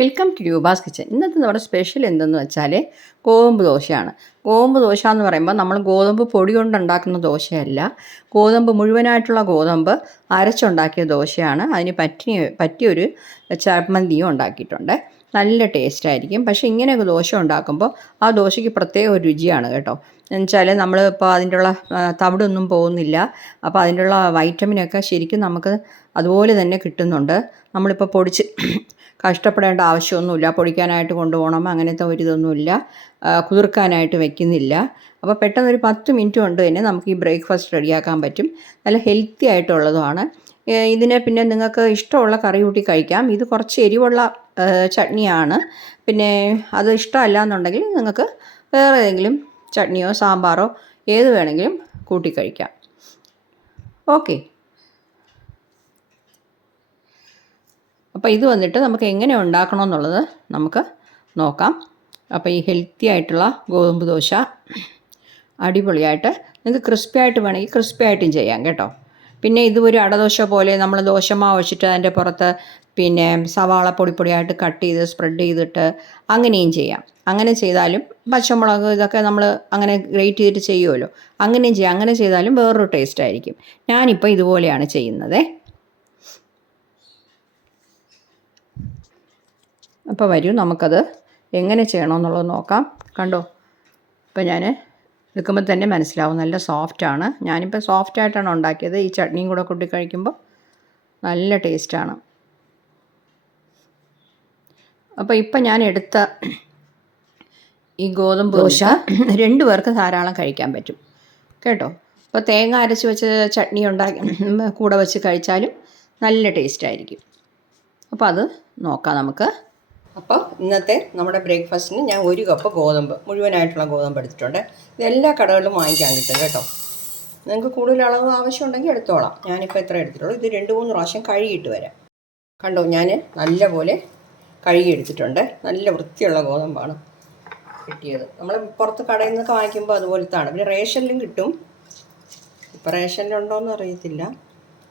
Welcome to Roopa's kitchen. ഇന്നത്തെ നമ്മുടെ special എന്തെന്ന് വെച്ചാൽ ഗോതമ്പ് ദോശയാണ്. ഗോതമ്പ് ദോശ എന്ന് പറയുമ്പോൾ നമ്മൾ ഗോതമ്പ് പൊടി കൊണ്ടുണ്ടാക്കുന്ന ദോശയല്ല, ഗോതമ്പ് മുഴുവനായിട്ടുള്ള ഗോതമ്പ് അരച്ചുണ്ടാക്കിയ ദോശയാണ്. അതിന് പറ്റിയൊരു ചമ്മന്തിയും ഉണ്ടാക്കിയിട്ടുണ്ട്. നല്ല ടേസ്റ്റായിരിക്കും. പക്ഷേ ഇങ്ങനെയൊക്കെ ദോശ ഉണ്ടാക്കുമ്പോൾ ആ ദോശയ്ക്ക് പ്രത്യേക ഒരു രുചിയാണ് കേട്ടോ. എന്നുവെച്ചാൽ നമ്മൾ ഇപ്പോൾ അതിൻ്റെ ഉള്ള തവിടൊന്നും പോകുന്നില്ല. അപ്പോൾ അതിൻ്റെ ഉള്ള വൈറ്റമിനൊക്കെ ശരിക്കും നമുക്ക് അതുപോലെ തന്നെ കിട്ടുന്നുണ്ട്. നമ്മളിപ്പോൾ പൊടിച്ച് കഷ്ടപ്പെടേണ്ട ആവശ്യമൊന്നുമില്ല. പൊടിക്കാനായിട്ട് കൊണ്ടുപോകണം അങ്ങനത്തെ ഒരിതൊന്നുമില്ല. കുതിർക്കാനായിട്ട് വെക്കുന്നില്ല. അപ്പോൾ പെട്ടെന്നൊരു 10 മിനിറ്റ് കൊണ്ട് തന്നെ നമുക്ക് ഈ ബ്രേക്ക്ഫാസ്റ്റ് റെഡിയാക്കാൻ പറ്റും. നല്ല ഹെൽത്തി ആയിട്ടുള്ളതുമാണ്. ഇതിനെ പിന്നെ നിങ്ങൾക്ക് ഇഷ്ടമുള്ള കറി കൂട്ടി കഴിക്കാം. ഇത് കുറച്ച് എരിവുള്ള ചട്നിയാണ്. പിന്നെ അത് ഇഷ്ടമല്ല എന്നുണ്ടെങ്കിൽ നിങ്ങൾക്ക് വേറെ ഏതെങ്കിലും ചട്നിയോ സാമ്പാറോ ഏത് വേണമെങ്കിലും കൂട്ടി കഴിക്കാം. ഓക്കെ. അപ്പോൾ ഇത് വന്നിട്ട് നമുക്ക് എങ്ങനെ ഉണ്ടാക്കണമെന്നുള്ളത് നമുക്ക് നോക്കാം. അപ്പോൾ ഈ ഹെൽത്തി ആയിട്ടുള്ള ഗോതമ്പ് ദോശ അടിപൊളിയായിട്ട് നിങ്ങൾക്ക് ക്രിസ്പി ആയിട്ട് വേണമെങ്കിൽ ക്രിസ്പി ആയിട്ടും ചെയ്യാം കേട്ടോ. പിന്നെ ഇത് ഒരു അടദോശ പോലെ നമ്മൾ ദോശമാവ് വെച്ചിട്ട് അതിൻ്റെ പുറത്ത് പിന്നെ സവാള പൊടിയായിട്ട് കട്ട് ചെയ്ത് സ്പ്രെഡ് ചെയ്തിട്ട് അങ്ങനെയും ചെയ്യാം. അങ്ങനെ ചെയ്താലും പച്ചമുളക് ഇതൊക്കെ നമ്മൾ അങ്ങനെ ഗ്രേറ്റ് ചെയ്തിട്ട് ചെയ്യുമല്ലോ, അങ്ങനെയും ചെയ്യാം. അങ്ങനെ ചെയ്താലും വേറൊരു ടേസ്റ്റ് ആയിരിക്കും. ഞാനിപ്പോൾ ഇതുപോലെയാണ് ചെയ്യുന്നത്. അപ്പോൾ വരൂ, നമുക്കത് എങ്ങനെ ചെയ്യണമെന്നുള്ളത് നോക്കാം. കണ്ടോ, ഇപ്പോൾ ഞാൻ എടുക്കുമ്പോൾ തന്നെ മനസ്സിലാവും നല്ല സോഫ്റ്റാണ്. ഞാനിപ്പോൾ സോഫ്റ്റായിട്ടാണ് ഉണ്ടാക്കിയത്. ഈ ചട്നിയും കൂടെ കൂട്ടി കഴിക്കുമ്പോൾ നല്ല ടേസ്റ്റാണ്. അപ്പോൾ ഇപ്പം ഞാൻ എടുത്ത ഈ ഗോതമ്പ് ദോശ 2 പേർക്ക് ധാരാളം കഴിക്കാൻ പറ്റും കേട്ടോ. അപ്പോൾ തേങ്ങ അരച്ച് വെച്ച് ചട്നി ഉണ്ടാക്കി കൂടെ വെച്ച് കഴിച്ചാലും നല്ല ടേസ്റ്റായിരിക്കും. അപ്പോൾ അത് നോക്കാം നമുക്ക്. അപ്പോൾ ഇന്നത്തെ നമ്മുടെ ബ്രേക്ക്ഫാസ്റ്റിന് ഞാൻ 1 കപ്പ് ഗോതമ്പ് മുഴുവനായിട്ടുള്ള ഗോതമ്പ് എടുത്തിട്ടുണ്ട്. ഇത് എല്ലാ കടകളിലും വാങ്ങിക്കാൻ കിട്ടും കേട്ടോ. നിങ്ങൾക്ക് കൂടുതൽ അളവ് ആവശ്യമുണ്ടെങ്കിൽ എടുത്തോളാം. ഞാനിപ്പോൾ എത്ര എടുത്തിട്ടുള്ളൂ. ഇത് 2-3 പ്രാവശ്യം കഴുകിയിട്ട് വരാം. കണ്ടോ, ഞാൻ നല്ലപോലെ കഴുകിയെടുത്തിട്ടുണ്ട്. നല്ല വൃത്തിയുള്ള ഗോതമ്പാണ് കിട്ടിയത്. നമ്മൾ പുറത്ത് കടയിൽ നിന്നൊക്കെ വാങ്ങിക്കുമ്പോൾ അതുപോലത്താണ്. പിന്നെ റേഷനിലും കിട്ടും. ഇപ്പോൾ റേഷനിലുണ്ടോയെന്ന് അറിയത്തില്ല.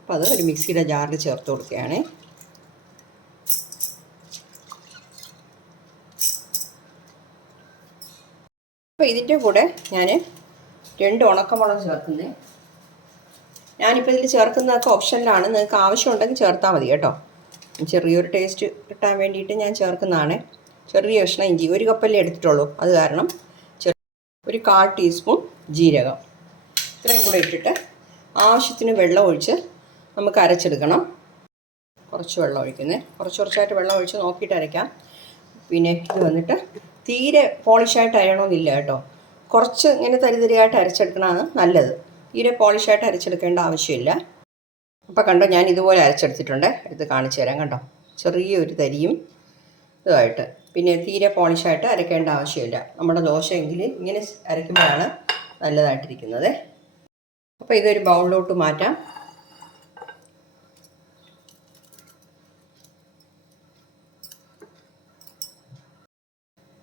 അപ്പോൾ അത് ഒരു മിക്സിയുടെ ജാറിൽ ചേർത്ത് കൊടുക്കുകയാണേ. അപ്പോൾ ഇതിൻ്റെ കൂടെ ഞാൻ 2 ഉണക്കമുളക് ചേർക്കുന്നത്. ഞാനിപ്പോൾ ഇതിൽ ചേർക്കുന്നതൊക്കെ ഓപ്ഷനിലാണ്. നിങ്ങൾക്ക് ആവശ്യമുണ്ടെങ്കിൽ ചേർത്താൽ മതി കേട്ടോ. ചെറിയൊരു ടേസ്റ്റ് കിട്ടാൻ വേണ്ടിയിട്ട് ഞാൻ ചേർക്കുന്നതാണ്. ചെറിയ കഷ്ണം ഇഞ്ചി, 1 കപ്പല്ലേ എടുത്തിട്ടുള്ളൂ, അത് കാരണം ഒരു 1/4 ടീസ്പൂൺ ജീരകം, ഇത്രയും കൂടെ ഇട്ടിട്ട് ആവശ്യത്തിന് വെള്ളം ഒഴിച്ച് നമുക്ക് അരച്ചെടുക്കണം. കുറച്ച് വെള്ളം ഒഴിക്കുന്നത്, കുറച്ചായിട്ട് വെള്ളം ഒഴിച്ച് നോക്കിയിട്ട് അരയ്ക്കാം. പിന്നെ ഇത് വന്നിട്ട് തീരെ പോളിഷായിട്ട് അരയണമെന്നില്ല കേട്ടോ. കുറച്ച് ഇങ്ങനെ തരിതരിയായിട്ട് അരച്ചെടുക്കണതാണ് നല്ലത്. തീരെ പോളിഷായിട്ട് അരച്ചെടുക്കേണ്ട ആവശ്യമില്ല. അപ്പോൾ കണ്ടോ, ഞാൻ ഇതുപോലെ അരച്ചെടുത്തിട്ടുണ്ട്. എടുത്ത് കാണിച്ചു തരാം. കണ്ടോ, ചെറിയൊരു തരിയും ഇതുമായിട്ട്. പിന്നെ തീരെ പോളിഷായിട്ട് അരയ്ക്കേണ്ട ആവശ്യമില്ല. നമ്മുടെ ദോശയെങ്കിൽ ഇങ്ങനെ അരയ്ക്കുമ്പോഴാണ് നല്ലതായിട്ടിരിക്കുന്നത്. അപ്പോൾ ഇതൊരു ബൗളിലോട്ട് മാറ്റാം.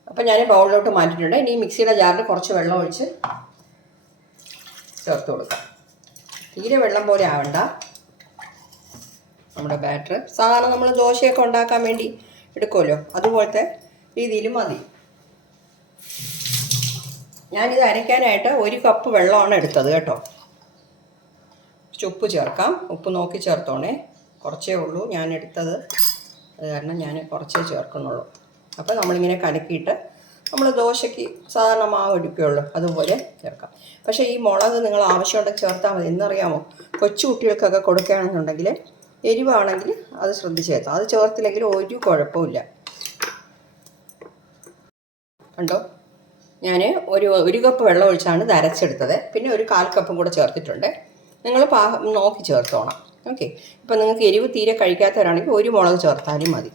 അപ്പോൾ ഞാൻ ബൗളിലോട്ട് മാറ്റിയിട്ടുണ്ട്. ഇനി മിക്സിയുടെ ജാറിൽ കുറച്ച് വെള്ളം ഒഴിച്ച് ചേർത്ത് കൊടുക്കാം. തീരെ വെള്ളം പോലെ ആവണ്ട. നമ്മുടെ ബാറ്റർ സാധാരണ നമ്മൾ ദോശയൊക്കെ ഉണ്ടാക്കാൻ വേണ്ടി എടുക്കുമല്ലോ, അതുപോലത്തെ രീതിയിൽ മതി. ഞാനിത് അരയ്ക്കാനായിട്ട് 1 കപ്പ് വെള്ളമാണ് എടുത്തത് കേട്ടോ. ഉപ്പ് ചേർക്കാം. ഉപ്പ് നോക്കി ചേർത്തോണേ. കുറച്ചേ ഉള്ളൂ ഞാൻ എടുത്തത്, അത് കാരണം ഞാൻ കുറച്ചേ ചേർക്കുന്നുള്ളൂ. അപ്പോൾ നമ്മളിങ്ങനെ കലക്കിയിട്ട് നമ്മൾ ദോശയ്ക്ക് സാധാരണ മാവ് എടുക്കുകയുള്ളൂ, അതുപോലെ ചേർക്കാം. പക്ഷേ ഈ മുളക് നിങ്ങൾ ആവശ്യമുണ്ടെങ്കിൽ ചേർത്താൽ മതി. എന്നറിയാമോ, കൊച്ചു കുട്ടികൾക്കൊക്കെ കൊടുക്കുകയാണെന്നുണ്ടെങ്കിൽ എരിവാണെങ്കിൽ അത് ശ്രദ്ധിച്ച് ചേർത്താം. അത് ചേർത്തില്ലെങ്കിൽ ഒരു കുഴപ്പമില്ല. കണ്ടോ, ഞാൻ ഒരു കപ്പ് വെള്ളം ഒഴിച്ചാണ് ഇത് അരച്ചെടുത്തത്. പിന്നെ ഒരു 1/4 കപ്പും കൂടെ ചേർത്തിട്ടുണ്ട്. നിങ്ങൾ നോക്കി ചേർത്തോണം. ഓക്കെ. ഇപ്പോൾ നിങ്ങൾക്ക് എരിവ് തീരെ കഴിക്കാത്തവരാണെങ്കിൽ 1 മുളക് ചേർത്താലും മതി.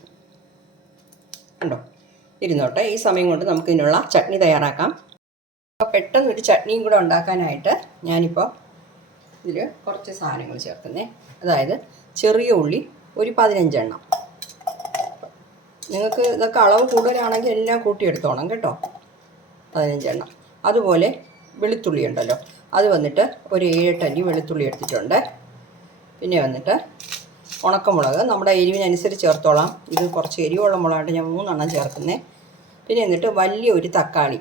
കണ്ടോ, ഇരുന്നോട്ടെ. ഈ സമയം കൊണ്ട് നമുക്ക് ഇതിനുള്ള ചട്നി തയ്യാറാക്കാം. അപ്പോൾ പെട്ടെന്നൊരു ചട്നിയും കൂടെ ഉണ്ടാക്കാനായിട്ട് ഞാനിപ്പോൾ ഇതിൽ കുറച്ച് സാധനങ്ങൾ ചേർക്കുന്നത്. അതായത് ചെറിയ ഉള്ളി ഒരു 15 എണ്ണം. നിങ്ങൾക്ക് ഇതൊക്കെ അളവ് കൂടുതലാണെങ്കിൽ എല്ലാം കൂട്ടിയെടുത്തോണം കേട്ടോ. 15 എണ്ണം. അതുപോലെ വെളുത്തുള്ളി ഉണ്ടല്ലോ, അത് വന്നിട്ട് ഒരു 7-8 അല്ലി വെളുത്തുള്ളി എടുത്തിട്ടുണ്ട്. പിന്നെ വന്നിട്ട് ഉണക്കമുളക് നമ്മുടെ എരിവിനനുസരിച്ച് ചേർത്തോളാം. ഇത് കുറച്ച് എരിവുള്ള മുളകായിട്ട് ഞാൻ 3 എണ്ണം ചേർക്കുന്നത്. പിന്നെ എന്നിട്ട് വലിയൊരു തക്കാളി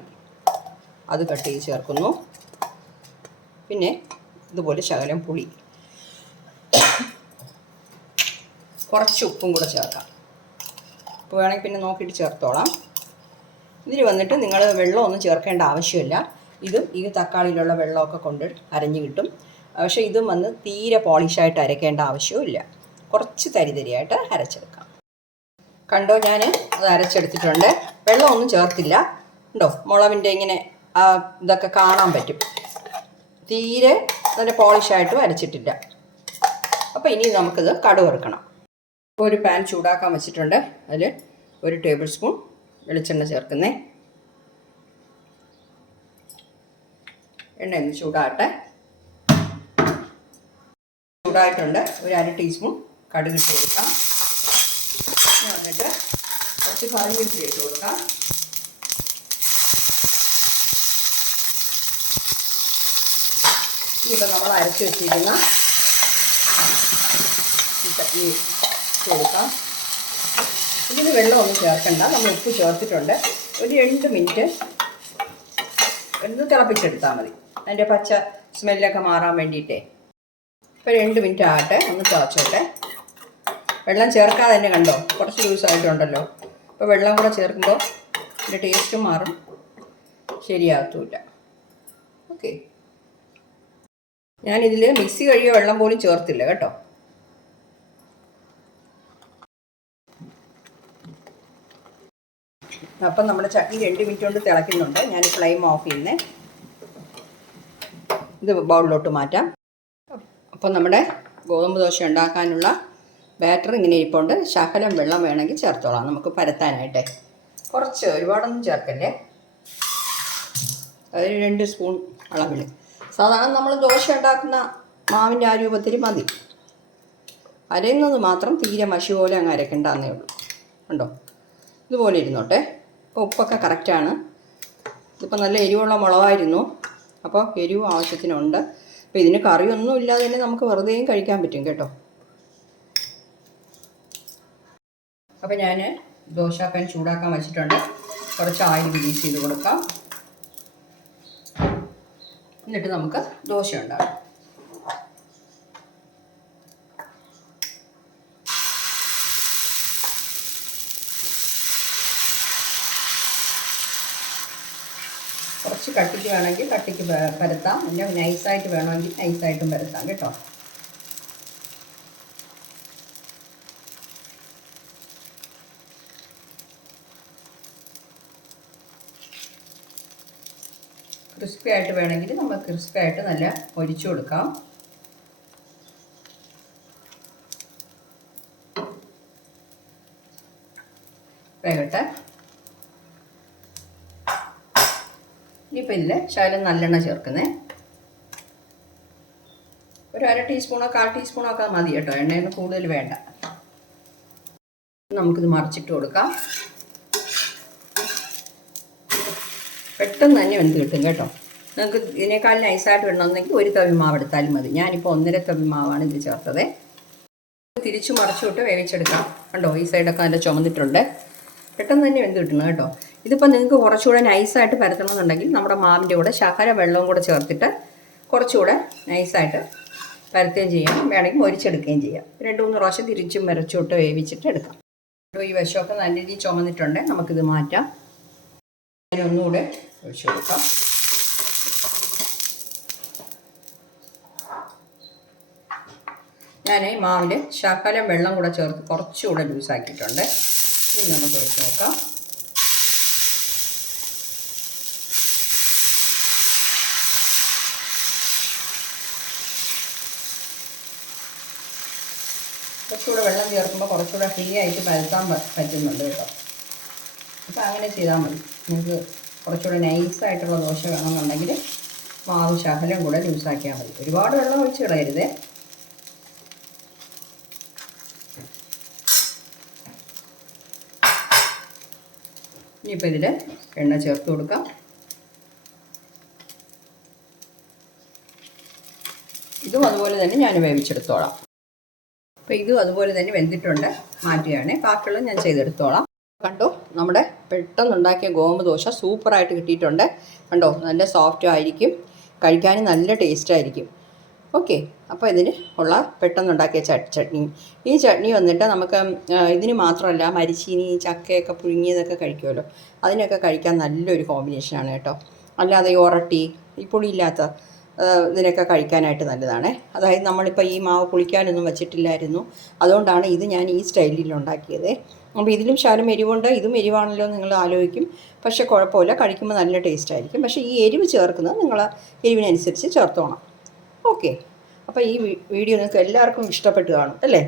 അത് കട്ട് ചെയ്ത് ചേർക്കുന്നു. പിന്നെ ഇതുപോലെ ശകലം പുളി, കുറച്ച് ഉപ്പും കൂടെ ചേർക്കാം. ഉപ്പ് വേണമെങ്കിൽ പിന്നെ നോക്കിയിട്ട് ചേർത്തോളാം. ഇതിൽ വന്നിട്ട് നിങ്ങൾ വെള്ളമൊന്നും ചേർക്കേണ്ട ആവശ്യമില്ല. ഈ തക്കാളിയിലുള്ള വെള്ളമൊക്കെ കൊണ്ട് അരഞ്ഞു കിട്ടും. പക്ഷേ ഇതും വന്ന് തീരെ പോളിഷായിട്ട് അരയ്ക്കേണ്ട ആവശ്യമില്ല. കുറച്ച് തരിതരിയായിട്ട് അരച്ചെടുക്കാം. കണ്ടോ, ഞാൻ അത് അരച്ചെടുത്തിട്ടുണ്ട്. വെള്ളമൊന്നും ചേർത്തില്ല. ഉണ്ടോ, മുളകിൻ്റെ ഇങ്ങനെ ഇതൊക്കെ കാണാൻ പറ്റും. തീരെ നല്ല പോളിഷായിട്ടും അരച്ചിട്ടില്ല. അപ്പോൾ ഇനി നമുക്കിത് കടുക് വറുക്കണം. ഒരു പാൻ ചൂടാക്കാൻ വെച്ചിട്ടുണ്ട്. അതിൽ 1 ടേബിൾ സ്പൂൺ വെളിച്ചെണ്ണ ചേർക്കുന്നേ. എണ്ണ ഒന്ന് ചൂടാകട്ടെ. ചൂടായിട്ടുണ്ട്. ഒരു 1/2 ടീസ്പൂൺ കടുക് ഇട്ട് കൊടുക്കാം. പിന്നെ വന്നിട്ട് കുറച്ച് കറിവേപ്പില ഇട്ട് കൊടുക്കാം. ഇനിയിപ്പോൾ നമ്മൾ അരച്ച് വെച്ചിരിക്കുന്ന ഈ ചട്നി ഇട്ട് കൊടുക്കാം. ഇതിന് വെള്ളമൊന്നും ചേർക്കണ്ട. നമ്മൾ ഉപ്പ് ചേർത്തിട്ടുണ്ട്. ഒരു 2 മിനിറ്റ് ഒന്ന് തിളപ്പിച്ചെടുത്താൽ മതി, അതിൻ്റെ പച്ച സ്മെല്ലൊക്കെ മാറാൻ വേണ്ടിയിട്ടേ. ഇപ്പോൾ 2 മിനിറ്റ് ആകട്ടെ, ഒന്ന് തിളച്ചോട്ടെ. വെള്ളം ചേർക്കാതെ തന്നെ കണ്ടോ കുറച്ച് ലൂസായിട്ടുണ്ടല്ലോ. അപ്പോൾ വെള്ളം കൂടെ ചേർക്കുമ്പോൾ ഇതിൻ്റെ ടേസ്റ്റും മാറും, ശരിയാകത്തുമില്ല. ഓക്കെ, ഞാനിതിൽ മിക്സി കഴുകിയ വെള്ളം പോലും ചേർത്തില്ല കേട്ടോ. അപ്പം നമ്മുടെ ചട്നി 2 മിനിറ്റ് കൊണ്ട് തിളയ്ക്കുന്നുണ്ട്. ഞാൻ ഫ്ലെയിം ഓഫ് ചെയ്യുന്നേ. ഇത് ബൗളിലോട്ട് മാറ്റാം. അപ്പം നമ്മുടെ ഗോതമ്പ് ദോശ ഉണ്ടാക്കാനുള്ള ബാറ്റർ ഇങ്ങനെ ഇരിപ്പുണ്ട്. ശകലം വെള്ളം വേണമെങ്കിൽ ചേർത്തോളാം നമുക്ക് പരത്താനായിട്ടേ. കുറച്ച്, ഒരുപാടൊന്നും ചേർക്കല്ലേ. അതിൽ 2 സ്പൂൺ അളവിൽ. സാധാരണ നമ്മൾ ദോശ ഉണ്ടാക്കുന്ന മാവിൻ്റെ ആ രൂപത്തിൽ മതി. അരയുന്നത് മാത്രം തീരെ മഷി പോലെ അങ്ങ് അരയ്ക്കേണ്ടെന്നേ ഉള്ളൂ. ഉണ്ടോ, ഇതുപോലെ ഇരുന്നോട്ടെ. അപ്പോൾ ഉപ്പൊക്കെ കറക്റ്റാണ്. ഇതിപ്പോൾ നല്ല എരിവുള്ള മുളകായിരുന്നു. അപ്പോൾ എരിവ് ആവശ്യത്തിനുണ്ട്. അപ്പോൾ ഇതിന് കറിയൊന്നും ഇല്ലാതെ തന്നെ നമുക്ക് വെറുതെയും കഴിക്കാൻ പറ്റും കേട്ടോ. അപ്പോൾ ഞാൻ ദോശ പാൻ ചൂടാക്കാൻ വെച്ചിട്ടുണ്ട്. കുറച്ച് ഓയിൽ റിലീസ് ചെയ്ത് കൊടുക്കാം. എന്നിട്ട് നമുക്ക് ദോശ ഉണ്ടാക്കാം. കുറച്ച് കട്ടിക്ക് വേണമെങ്കിൽ കട്ടിക്ക് പരത്താം. പിന്നെ നൈസായിട്ട് വേണമെങ്കിൽ നൈസായിട്ടും പരത്താം കേട്ടോ. ക്രിസ്പി ആയിട്ട് വേണമെങ്കിൽ നമ്മൾ ക്രിസ്പി ആയിട്ട് നല്ല പൊരിച്ചു കൊടുക്കാം. വേകട്ടെ. ഇനിയിപ്പോൾ ഇതിൽ ശകലം നല്ലെണ്ണ ചേർക്കുന്നേ. ഒരു 1/2 ടീസ്പൂണോ 1/4 ടീസ്പൂണോ ഒക്കെ മതി കേട്ടോ. എണ്ണയൊന്നും കൂടുതൽ വേണ്ട. നമുക്കിത് മറിച്ചിട്ട് കൊടുക്കാം. പെട്ടെന്ന് തന്നെ വെന്ത് കിട്ടും കേട്ടോ. നിങ്ങൾക്ക് ഇതിനേക്കാൾ നൈസായിട്ട് വേണമെന്നെങ്കിൽ 1 തവി മാവ് എടുത്താലും മതി. ഞാനിപ്പോൾ 1.5 തവി മാവാണ് ഇത് ചേർത്തത്. തിരിച്ചു മറിച്ചു വിട്ട് വേവിച്ചെടുക്കാം. കണ്ടോ, ഈ സൈഡൊക്കെ നല്ല ചുമന്നിട്ടുണ്ട്. പെട്ടെന്ന് തന്നെ വെന്ത് കിട്ടുന്നു കേട്ടോ. ഇതിപ്പോൾ നിങ്ങൾക്ക് കുറച്ചുകൂടെ നൈസായിട്ട് പരത്തണമെന്നുണ്ടെങ്കിൽ നമ്മുടെ മാവിൻ്റെ കൂടെ ശകലം വെള്ളവും കൂടെ ചേർത്തിട്ട് കുറച്ചുകൂടെ നൈസായിട്ട് പരത്തുകയും ചെയ്യാം. വേണമെങ്കിൽ മൊരിച്ചെടുക്കുകയും ചെയ്യാം. 2-3 പ്രാവശ്യം തിരിച്ചും മരച്ചുവിട്ട് വേവിച്ചിട്ട് എടുക്കാം. ഈ വശമൊക്കെ നല്ല രീതിയിൽ ചുമന്നിട്ടുണ്ട്. നമുക്കിത് മാറ്റാം. ഒന്നുകൂടെ ഒഴിച്ചു കൊടുക്കാം. ഞാൻ ഈ മാവിൽ ശകലം വെള്ളം കൂടെ ചേർത്ത് കുറച്ചുകൂടെ ലൂസാക്കിയിട്ടുണ്ട്. ഇനി നമുക്ക് ഒഴിച്ച് നോക്കാം. കുറച്ചുകൂടെ വെള്ളം ചേർക്കുമ്പോൾ കുറച്ചുകൂടെ ഫ്രീ ആയിട്ട് പരത്താൻ പറ്റുന്നുണ്ട് കേട്ടോ. അപ്പോൾ അങ്ങനെ ചെയ്താൽ മതി. നിങ്ങൾക്ക് കുറച്ചുകൂടെ നൈസായിട്ടുള്ള ദോശ വേണമെന്നുണ്ടെങ്കിൽ മാവ് ശകലം കൂടെ ലൂസാക്കിയാൽ മതി. ഒരുപാട് വെള്ളം ഒഴിച്ച് കളയരുതേ. ഇനിയിപ്പോൾ ഇതിൽ എണ്ണ ചേർത്ത് കൊടുക്കാം. ഇതും അതുപോലെ തന്നെ ഞാൻ വേവിച്ചെടുത്തോളാം. അപ്പോൾ ഇതും അതുപോലെ തന്നെ വെന്തിട്ടുണ്ട്, മാറ്റുകയാണ്. ബാക്കിയുള്ളത് ഞാൻ ചെയ്തെടുത്തോളാം. കണ്ടോ, നമ്മുടെ പെട്ടെന്നുണ്ടാക്കിയ ഗോതമ്പ് ദോശ സൂപ്പറായിട്ട് കിട്ടിയിട്ടുണ്ട്. കണ്ടോ, നല്ല സോഫ്റ്റും ആയിരിക്കും, കഴിക്കാനും നല്ല ടേസ്റ്റായിരിക്കും. ഓക്കെ, അപ്പോൾ ഇതിന് ഉള്ള പെട്ടെന്നുണ്ടാക്കിയ ചട്നി. ഈ ചട്നി വന്നിട്ട് നമുക്ക് ഇതിന് മാത്രമല്ല, മരിച്ചീനി ചക്കയൊക്കെ പുഴുങ്ങിയതൊക്കെ കഴിക്കുമല്ലോ, അതിനൊക്കെ കഴിക്കാൻ നല്ലൊരു കോമ്പിനേഷനാണ് കേട്ടോ. അല്ലാതെ ഈ ഒറട്ടി, ഈ പുളിയില്ലാത്ത ഇതിനൊക്കെ കഴിക്കാനായിട്ട് നല്ലതാണ്. അതായത് നമ്മളിപ്പോൾ ഈ മാവ് പുളിക്കാനൊന്നും വെച്ചിട്ടില്ലായിരുന്നു, അതുകൊണ്ടാണ് ഇത് ഞാൻ ഈ സ്റ്റൈലിൽ ഉണ്ടാക്കിയത്. അപ്പോൾ ഇതിലും ശകലം എരിവുണ്ട്, ഇതും എരിവാണല്ലോ നിങ്ങൾ ആലോചിക്കും. പക്ഷേ കുഴപ്പമില്ല, കഴിക്കുമ്പോൾ നല്ല ടേസ്റ്റ് ആയിരിക്കും. പക്ഷേ ഈ എരിവ് ചേർക്കുന്നത് നിങ്ങൾ എരിവിനനുസരിച്ച് ചേർത്തോണം. ഓക്കെ, അപ്പോൾ ഈ വീഡിയോ നിങ്ങൾക്ക് എല്ലാവർക്കും ഇഷ്ടപ്പെട്ട് കാണും അല്ലേ?